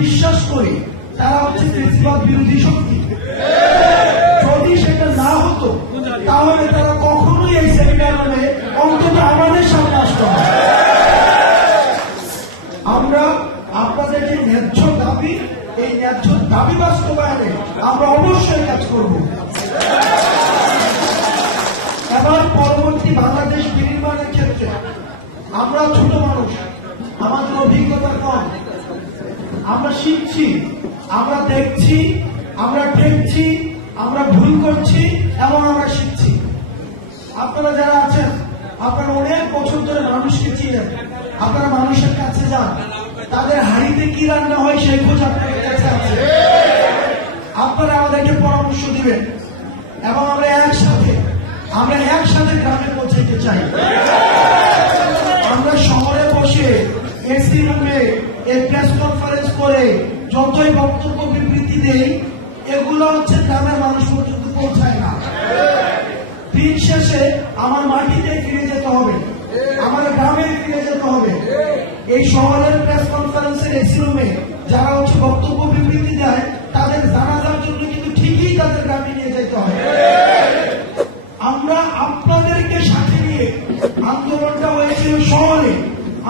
বিশ্বাস করি তারা হচ্ছে ফ্যাসিবাদ বিরোধী শক্তি। যদি সেটা না হতো তাহলে তারা কখনোই এই সেমিনার হলে অন্তত আমাদের সামনে আসতো না। আমরা আপনাদের যে ন্যায্য দাবি, এই ন্যায্য দাবি বাস্তবায়নে আমরা অবশ্যই কাজ করব। এবার পরবর্তী বাংলাদেশ বিনির্মাণের ক্ষেত্রে আমরা ছোট মানুষ, আমাদের অভিজ্ঞতা কম, আমরা শিখছি, আমরা দেখছি, আমরা ঠেকছি, আমরা ভুল করছি এবং আমরা শিখছি। আপনারা যারা আছেন, আপনারা অনেক বছর ধরে মানুষকে চিনেন, আপনারা মানুষের কাছে যান, তাদের হাড়িতে কি রান্না হয় সেই খোঁজ আপনাদের কাছে আছে। আপনারা আমাদেরকে পরামর্শ দিবেন এবং আমরা একসাথে গ্রামে পৌঁছাতে চাই। আমরা শহরে বসে এসি রুমে এই প্রেস কনফারেন্স করে যতই বক্তব্য বিবৃতি দেই, এগুলো হচ্ছে গ্রামের মানুষ পর্যন্ত পৌঁছায় না। দিন শেষে আমার মাটিতে ফিরে যেতে হবে, আমার গ্রামে ফিরে যেতে হবে। এই শহরের প্রেস কনফারেন্সের এসি রুমে যারা হচ্ছে বক্তব্য বিবৃতি দেয়, তাদের জানাজার জন্য কিন্তু ঠিকই তাদের গ্রামে নিয়ে যেতে হবে। আমরা আপনাদেরকে সাথে নিয়ে, আন্দোলনটা হয়েছিল শহরে,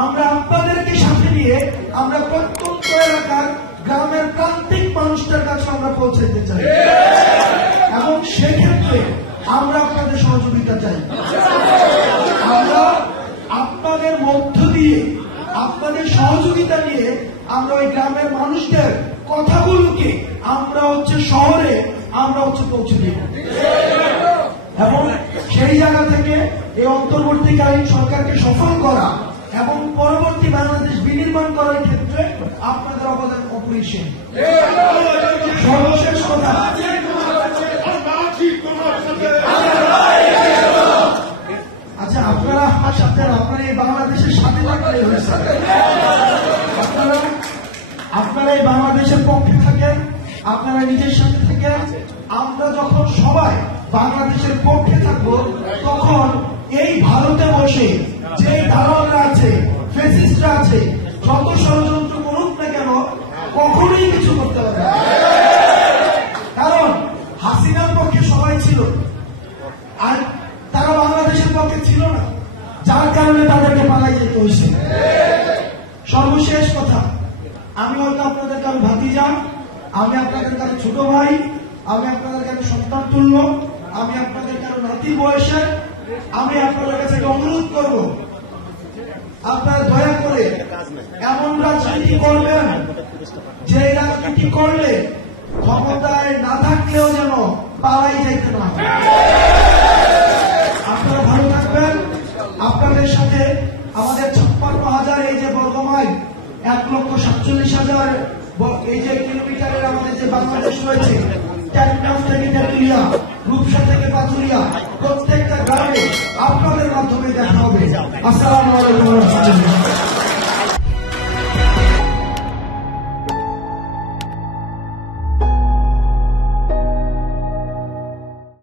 আমরা আপনাদেরকে সাথে নিয়ে আমরা প্রত্যন্ত এলাকার গ্রামের প্রান্তিক মানুষদের কাছে আমরা পৌঁছাতে চাই এবং সেক্ষেত্রে আমরা আপনাদের সহযোগিতা চাই। আমরা আপনাদের মধ্য দিয়ে, আপনাদের সহযোগিতা নিয়ে আমরা ওই গ্রামের মানুষদের কথাগুলোকে আমরা হচ্ছে শহরে আমরা হচ্ছে পৌঁছে দিব এবং সেই জায়গা থেকে এই অন্তর্বর্তীকালীন সরকারকে সফল করা এবং পরবর্তী বাংলাদেশ বিনির্মাণ করার ক্ষেত্রে আপনাদের অবদান অপরিসীম। সর্বশেষ কথা, আচ্ছা আপনারা আমার সাথে, আপনারা এই বাংলাদেশের সাথে থাকলে হয়েছে, আপনারা এই বাংলাদেশের পক্ষে থাকেন, আপনারা নিজের সাথে থাকেন। আমরা যখন সবাই বাংলাদেশের পক্ষে থাকবো, তখন এই ভারতে বসে যে দালালরা আছে, ফ্যাসিস্টরা আছে, যত ষড়যন্ত্র করুক না কেন, কখনোই কিছু করতে পারবে না। কারণ হাসিনার পক্ষে সবাই ছিল আর তারা বাংলাদেশের পক্ষে ছিল না, যার কারণে তাদেরকে পালাই যেতে হয়েছে। সর্বশেষ কথা, আমি হয়তো আপনাদের কারো ভাতিজা, আমি আপনাদের কারো ছোট ভাই, আমি আপনাদের কাছে সন্তান তুল্য, আমি আপনাদের কারো নাতি বয়সে, আমি আপনাদের কাছে অনুরোধ করব, আপনারা দয়া করে এমন রাজনীতি করবেন যে রাজনীতি করলে ক্ষমতায় না থাকলেও যেন পালাই যেতে না। আপনারা ভালো থাকবেন। আপনাদের সাথে আমাদের 56,000 এই যে বর্গমাইল, 1,47,000 এই যে কিলোমিটারের আমাদের যে বাংলাদেশ রয়েছে, টেকনাফ থেকে তেঁতুলিয়া, রূপসা থেকে পাথুরিয়া, প্রত্যেকটা গ্রামে আপনাদের মাধ্যমে দেখা হবে। আসসালামু আলাইকুম।